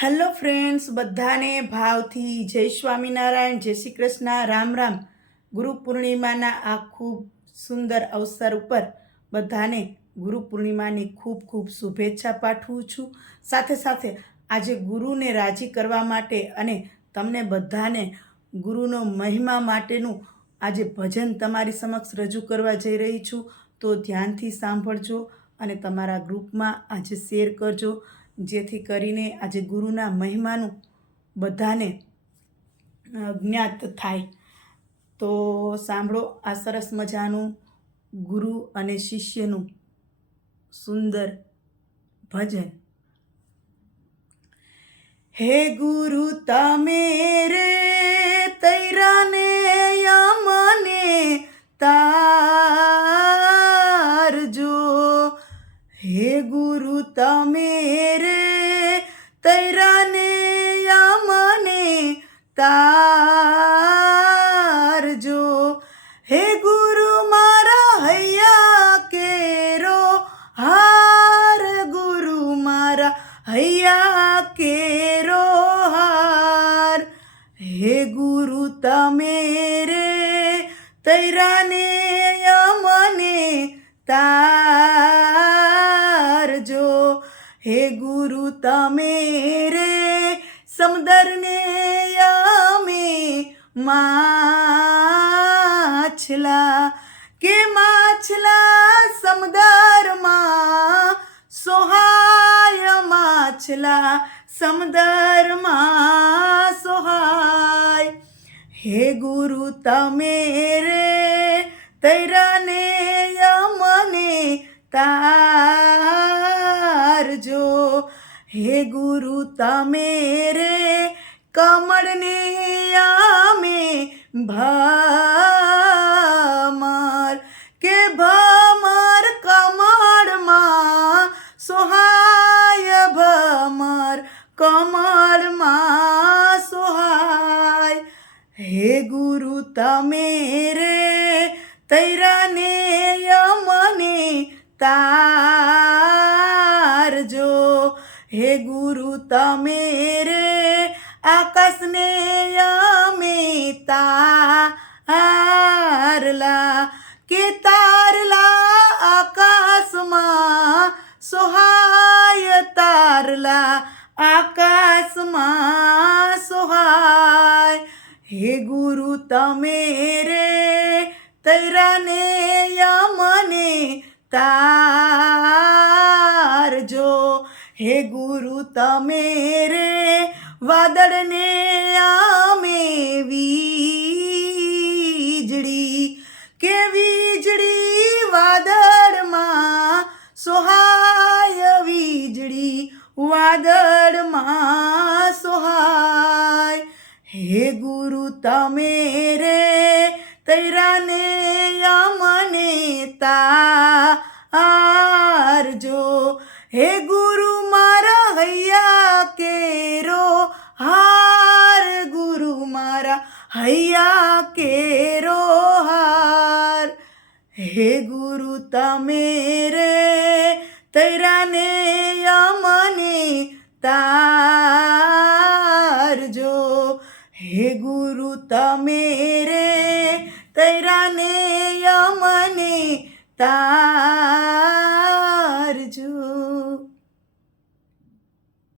Hello friends, બધાને ભાવથી જય સ્વામિનારાયણ, જય શ્રી કૃષ્ણ, રામ રામ. ગુરુ પૂર્ણિમાના આ ખૂબ સુંદર અવસર ઉપર બધાને ગુરુ પૂર્ણિમાની ખૂબ ખૂબ શુભેચ્છા પાઠવું છું. સાથે સાથે આજે ગુરુને રાજી કરવા માટે અને તમને બધાને ગુરુનો મહિમા માટેનું આજે ભજન તમારી સમક્ષ રજૂ કરવા જઈ રહી છું. તો ધ્યાનથી સાંભળજો અને તમારા ગ્રુપમાં આજે શેર કરજો, જેથી કરીને આજે ગુરુના મહિમાનું બધાને જ્ઞાત થાય. તો સાંભળો આ સરસ મજાનું ગુરુ અને શિષ્યનું સુંદર ભજન. હે ગુરુ તમે રે તૈરાને યમને તારજો. હે ગુરુ તમે રે તૈરાને યમને તારજો. હે ગુરુ મારા હૈયા કેરો હાર, ગુરુ મારા હૈયા કેરો હાર. હે ગુરુ તમે રે તૈરાને યમને તારજો. હે ગુરુ તમે રે સમુદ્રને યમે માછલા, કે માછલા સમુદ્રમાં સોહાય, માછલા સમુદ્રમાં સોહાય. હે ગુરુ તમે રે તૈરાને યમને તારજો. હે ગુરુ તમે રે કમળને યમે ભમર, કે ભમર કમળમાં સોહાય, ભમર કમળમાં સોહાય. હે ગુરુ તમે રે તૈરાને યમને તારજો. હે ગુરુ તમે રે આકાશને યમે તારલા, કે તારલા આકાશમાં સોહાય, તારલા આકાશમાં સોહાય. હે ગુરુ તમે રે તૈરાને યમને તારજો. હે ગુરુ તમે રે વાદળને યમે વીજળી, કે વીજળી વાદળમાં સોહાય, વીજળી વાદળમાં સોહાય. હે ગુરુ તમે રે તૈરાને યમને તારજો. હે ગુરુ મારા હૈયા કેરો હાર, ગુરુ મારા હૈયા કેરો હાર. હે ગુરુ તમે રે તૈરાને યમને તારજો. હે ગુરુ તમે રે તૈરાને યમને તારજો.